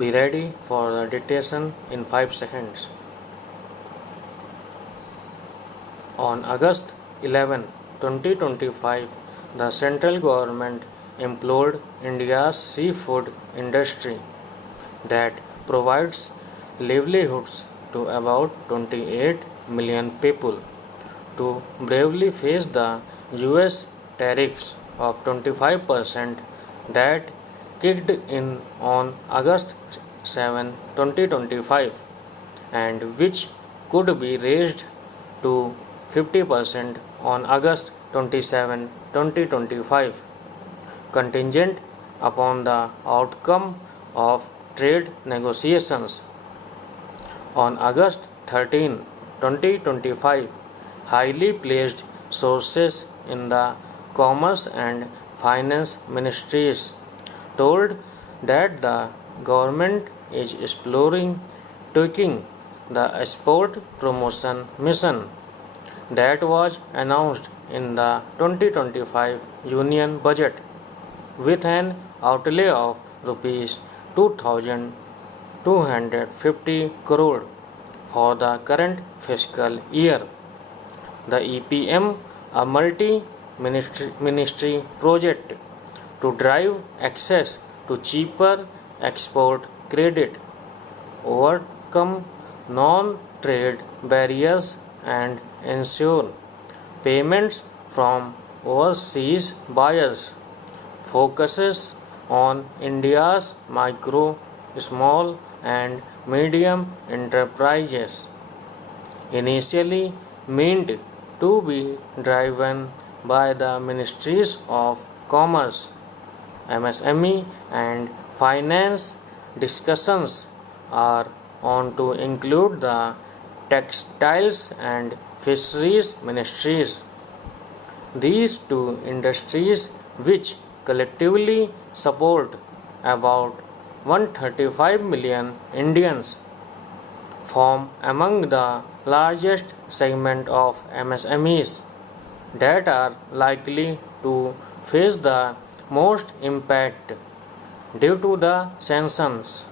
Be ready for the dictation in 5 seconds. On August 11, 2025, the central government implored India's seafood industry that provides livelihoods to about 28 million people to bravely face the US tariffs of 25% that kicked in on August 7, 2025, and which could be raised to 50% on August 27, 2025, contingent upon the outcome of trade negotiations. On August 13, 2025, highly placed sources in the Commerce and Finance Ministries told that the government is exploring tweaking the export promotion mission that was announced in the 2025 Union Budget with an outlay of rupees 2,250 crore for the current fiscal year. The w.p.m, a multi-ministry project to drive access to cheaper export credit, overcome non-trade barriers and ensure payments from overseas buyers, focuses on India's micro, small and medium enterprises, initially meant to be driven by the Ministries of Commerce, MSME and Finance. Discussions are on to include the Textiles and Fisheries Ministries. These two industries, which collectively support about 135 million Indians, form among the largest segment of MSMEs that are likely to face the most impact due to the sanctions.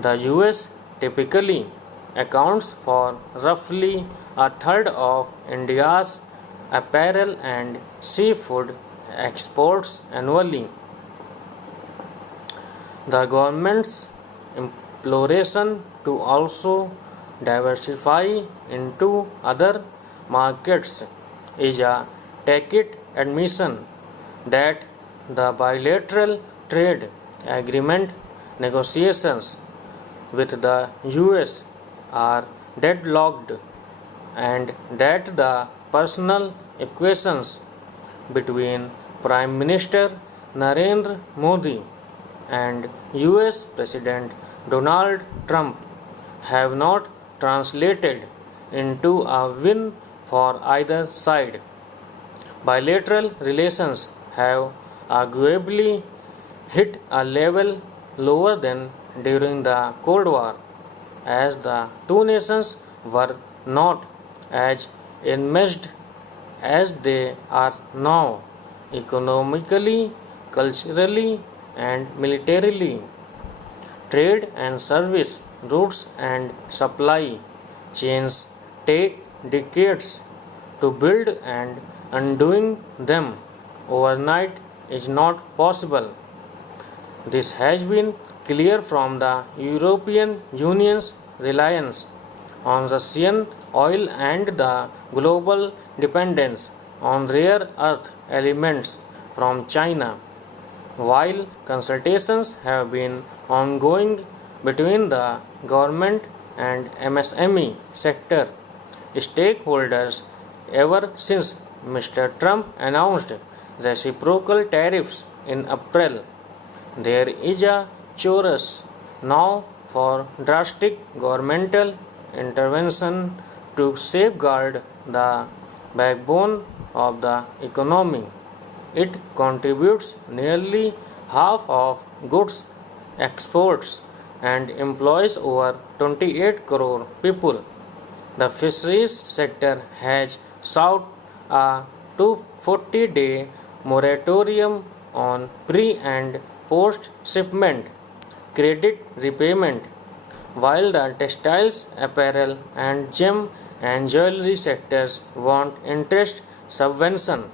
The US typically accounts for roughly a third of India's apparel and seafood exports annually. The government's imploration to also diversify into other markets is a tacit admission that the bilateral trade agreement negotiations with the US are deadlocked and that the personal equations between Prime Minister Narendra Modi and US President Donald Trump have not translated into a win for either side. Bilateral relations have arguably hit a level lower than during the Cold War, as the two nations were not as enmeshed as they are now, economically, culturally, and militarily. Trade and service routes and supply chains take decades to build, and undoing them overnight is not possible. This has been clear from the European Union's reliance on Russian oil and the global dependence on rare earth elements from China. While consultations have been ongoing between the government and MSME sector stakeholders ever since Mr. Trump announced reciprocal tariffs in April, there is a chorus now for drastic governmental intervention to safeguard the backbone of the economy. It contributes nearly half of goods exports and employs over 28 crore people. The fisheries sector has sought a 240-day moratorium on pre and post shipment credit repayment, while the textiles, apparel, and gem and jewelry sectors want interest subvention.